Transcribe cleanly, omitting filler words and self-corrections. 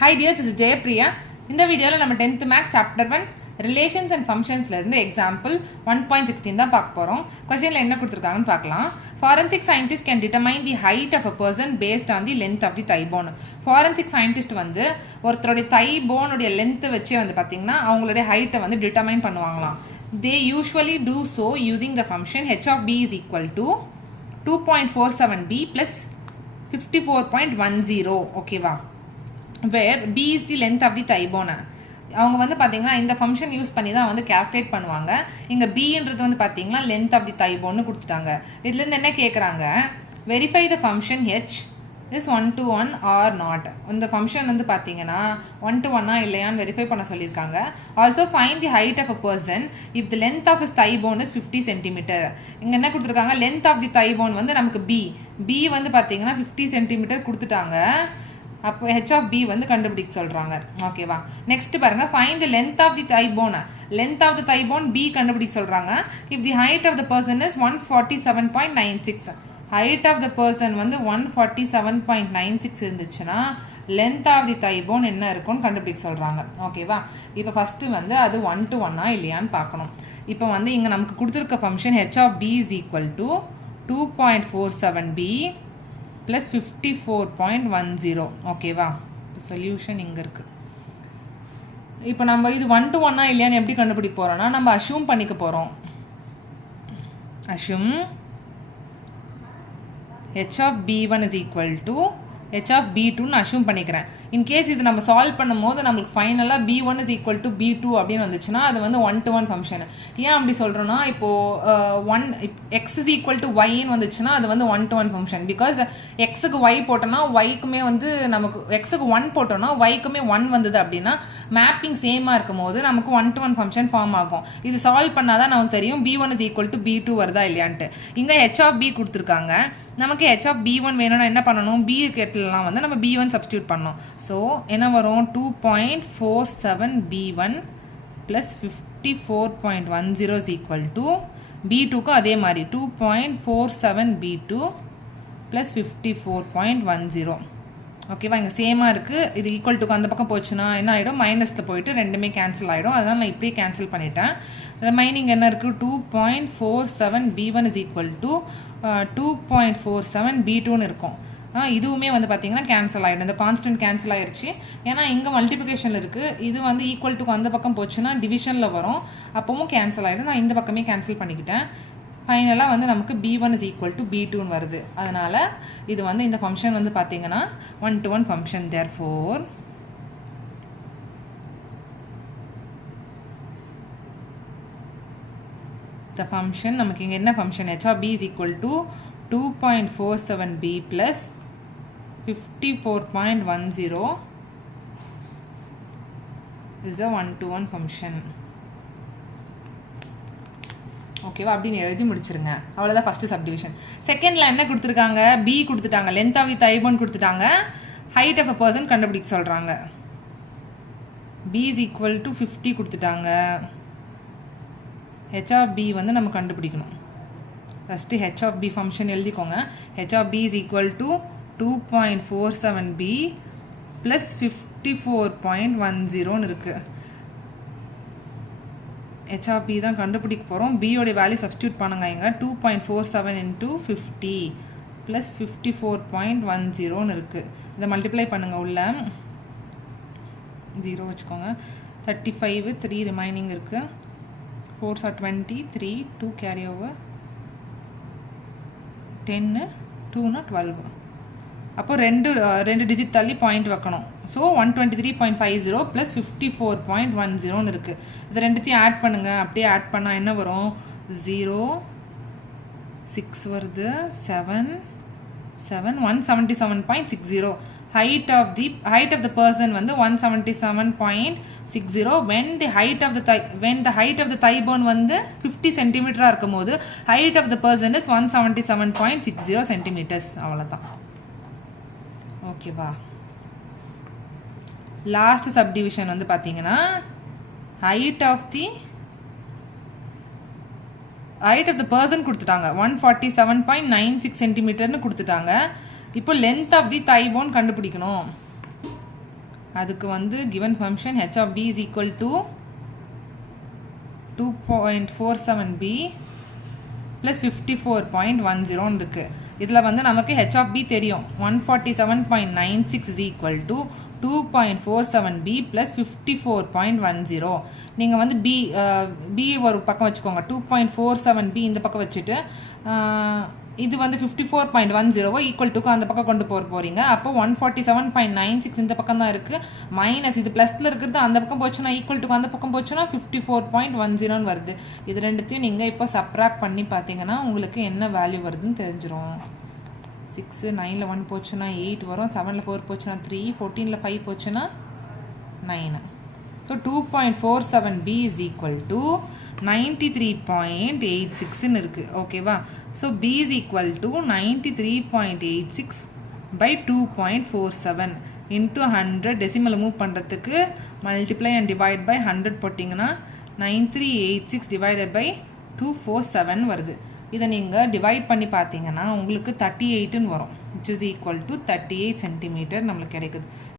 Hi dear, this is Jayapriya. இந்த வீடியோவில் நம்ம 10th maths chapter 1 relations and ஃபங்க்ஷன்ஸ்லேருந்து எக்ஸாம்பிள் 1.16 தான் பார்க்க போகிறோம். கொஸ்டினில் என்ன கொடுத்துருக்காங்கன்னு பார்க்கலாம். Forensic scientist can determine the height of a person based on the length of the thigh bone. Forensic scientist வந்து ஒருத்தருடைய தை போனுடைய லென்த்தை வச்சு வந்து பார்த்திங்கன்னா அவங்களுடைய ஹைட்டை வந்து டிட்டர்மைன் பண்ணுவாங்களாம். தே usually two so using the function h of b is equal to 2.47b plus 54.10. ஓகேவா? where b is the length of the thigh bone. அவங்க வந்து பார்த்தீங்கன்னா இந்த ஃபங்க்ஷன் யூஸ் பண்ணி தான் வந்து கேல்குலேட் பண்ணுவாங்க. இங்கே பின்றது வந்து பார்த்தீங்கன்னா லென்த் ஆஃப் தி தை போன்னு கொடுத்துட்டாங்க. இதுலேருந்து என்ன கேட்குறாங்க, verify the function h is 1:1 or not. இந்த ஃபங்க்ஷன் வந்து பார்த்தீங்கன்னா 1:1 இல்லையான்னு வெரிஃபை பண்ண சொல்லியிருக்காங்க. Also find the height of a person if the length of is thigh bone is 50 centimetre. இங்கே என்ன கொடுத்துருக்காங்க, length of the thigh bone வந்து நமக்கு பி வந்து பார்த்தீங்கன்னா 50 சென்டிமீட்டர் கொடுத்துட்டாங்க. அப்போ ஹெச் ஆஃப் பி வந்து கண்டுபிடிக்க சொல்கிறாங்க. ஓகேவா? நெக்ஸ்ட் பாருங்கள், find the length of the thigh bone. Length of the thigh bone b கண்டுபிடிக்க சொல்கிறாங்க. If the height of the person is 147.96. Height of the person வந்து 147.96 இருந்துச்சுன்னா length of the thigh bone என்ன இருக்கும்னு கண்டுபிடிக்க சொல்கிறாங்க. ஓகேவா? இப்போ ஃபஸ்ட்டு வந்து அது 1:1 இல்லையான்னு பார்க்கணும். இப்போ வந்து இங்கே நமக்கு கொடுத்துருக்க function h of B is equal to 2.47b plus 54.10. ஓகேவா? சொல்யூஷன் இங்கே இருக்குது. இப்போ நம்ம இது 1:1 இல்லையான்னு எப்படி கண்டுபிடிக்க போகிறோன்னா, நம்ம அஷ்யூம் பண்ணிக்க போகிறோம். Assume h of b1 is equal to h of b2ன்னு அஷ்யூம் பண்ணிக்கிறேன். இன்கேஸ் இது நம்ம சால்வ் பண்ணும் போது நம்மளுக்கு ஃபைனலாக b1 is equal to b2 அப்படின்னு வந்துச்சுன்னா அது வந்து 1:1 ஃபங்க்ஷன். ஏன் அப்படி சொல்கிறோன்னா, இப்போது x is equal to yன்னு வந்துச்சுன்னா அது வந்து 1:1 ஃபங்க்ஷன். பிகாஸ் எக்ஸுக்கு y போட்டோன்னா ஒய்க்குமே வந்து நமக்கு எக்ஸுக்கு 1 போட்டோன்னா ஒய்க்குமே 1 வந்தது அப்படின்னா மேப்பிங் சேமாக இருக்கும் போது நமக்கு 1:1 ஃபங்க்ஷன் ஃபார்ம் ஆகும். இது சால்வ் பண்ணால் தான் நமக்கு தெரியும் b1 is equal to b2 வருதா இல்லையான்ட்டு. இங்கே h of b கொடுத்துருக்காங்க. நமக்கு h of b1 வேணும்னா என்ன பண்ணணும், b கேட்டலாம் வந்து நம்ம b1 சப்ஸ்டியூட் பண்ணோம். ஸோ என்ன வரும், 2.47b1 plus 54.10 is equal to b2க்கும் அதே மாதிரி 2.47b2 ப்ளஸ் 54.10. ஓகேவா? இங்கே சேமாக இருக்குது. இது ஈக்குவல் டுக்கு அந்த பக்கம் போச்சுன்னா என்ன ஆகிடும், மைனஸில் போயிட்டு ரெண்டுமே கேன்சல் ஆகிடும். அதனால் நான் இப்படியே கேன்சல் பண்ணிட்டேன். ரிமைனிங் என்ன இருக்குது, 2.47b1 இஸ் ஈக்குவல் டு 2.47b2ன்னு இருக்கும். இதுவுமே வந்து பார்த்தீங்கன்னா கேன்சல் ஆகிடும். இந்த கான்ஸ்டன்ட் கேன்சல் ஆகிடுச்சு. ஏன்னா இங்கே மல்டிப்ளிகேஷனில் இருக்குது. இது வந்து ஈக்குவல் டுக்கு அந்த பக்கம் போச்சுன்னா டிவிஷனில் வரும், அப்பவும் கேன்சல் ஆகிடும். நான் இந்த பக்கமே கேன்சல் பண்ணிக்கிட்டேன். ஃபைனலாக வந்து நமக்கு b1 is equal to b2ன்னு வருது. அதனால் இது வந்து இந்த ஃபங்க்ஷன் வந்து பார்த்தீங்கன்னா 1:1 ஃபங்க்ஷன். தேர்ஃபோர் the function நமக்கு இங்கே என்ன function, h of b is equal to 2.47b plus 54.10 is a 1:1 function. ஓகேவா? அப்படின்னு எழுதி முடிச்சிருங்க. அவ்வளோதான் ஃபஸ்ட்டு சப்டிவிஷன். செகண்டில் என்ன கொடுத்துருக்காங்க, பி கொடுத்துட்டாங்க, length of the thigh bone கொடுத்துட்டாங்க, ஹைட் ஆஃப் அ பர்சன் கண்டுபிடிக்க சொல்கிறாங்க. பி இஸ் ஈக்குவல் டு 50 கொடுத்துட்டாங்க. ஹெச் ஆஃப் பி வந்து நம்ம கண்டுபிடிக்கணும். First H of B function எழுதிக்கோங்க. H of B is equal to 2.47b plus 54.10ன்னு இருக்குது. h of b தான் கண்டுபிடிக்க போகிறோம். பியோடைய வேல்யூ சப்ஸ்டியூட் பண்ணுங்க. இங்கே 2.47 into 50 ப்ளஸ் 54.10ன்னு இருக்குது. இதை மல்டிப்ளை பண்ணுங்கள். உள்ள 0 வச்சுக்கோங்க. 35 3 ரிமைனிங் இருக்குது. 4s are 20, 3 2 carry over, 10 2னா 12. அப்போ ரெண்டு டிஜிட் தள்ளி பாயிண்ட் வைக்கணும். ஸோ 123.50 ப்ளஸ் 54.10ன்னு இருக்குது. இது ரெண்டுத்தையும் ஆட் பண்ணுங்கள். அப்படியே ஆட் பண்ணால் என்ன வரும், 0 6 வருது, 7 177.60. ஹைட் ஆஃப் த பர்சன் வந்து 177.60. when the height of the thigh bone வந்து 50 சென்டிமீட்டராக இருக்கும் போது height of the person is 177.60 centimetres. அவ்வளோதான். ஓகேவா? லாஸ்ட் சப்டிவிஷன் வந்து பார்த்தீங்கன்னா ஹைட் ஆஃப் த பர்சன் கொடுத்துட்டாங்க, 147.96 சென்டிமீட்டர்னு கொடுத்துட்டாங்க. இப்போ length of the thigh bone கண்டுபிடிக்கணும். அதுக்கு வந்து given function h of b is equal to 2.47b plus 54.10 இருக்கு. இதில் வந்து நமக்கு h of b தெரியும் 147.96 is equal to 2.47b plus 54.10. நீங்கள் வந்து b ஒரு பக்கம் வச்சுக்கோங்க, 2.47b இந்த பக்கம் வச்சுட்டு இது வந்து 54.10 ஈக்குவல் டுக்கு அந்த பக்கம் கொண்டு போகிறீங்க. அப்போ 147.96 இந்த பக்கம் தான் இருக்குது, மைனஸ் இது ப்ளஸில் இருக்கிறது அந்த பக்கம் போச்சுன்னா ஈக்குவல் டுக்கு அந்த பக்கம் போச்சுன்னா 54.10 வருது. இது ரெண்டுத்தையும் நீங்கள் இப்போ சப்ராக்ட் பண்ணி பார்த்தீங்கன்னா உங்களுக்கு என்ன வேல்யூ வருதுன்னு தெரிஞ்சிடும். 6 9ல் 1 போச்சுன்னா 8 வரும், 7ல் 4 போச்சுன்னா 3, 14ல் 5 போச்சுன்னா 9. So 2.47b is equal to 93.86ன்னு இருக்குது. ஓகேவா? So b is equal to 93.86 by 2.47 into 100. Decimal move பண்ணுறதுக்கு மல்டிப்ளை அண்ட் டிவைட் பை 100 போட்டிங்கன்னா 9386 divided by 247 வருது. இதை நீங்கள் டிவைட் பண்ணி பார்த்தீங்கன்னா உங்களுக்கு 38ன்னு வரும், which is equal to 38 cm நம்மளுக்கு கிடைக்குது.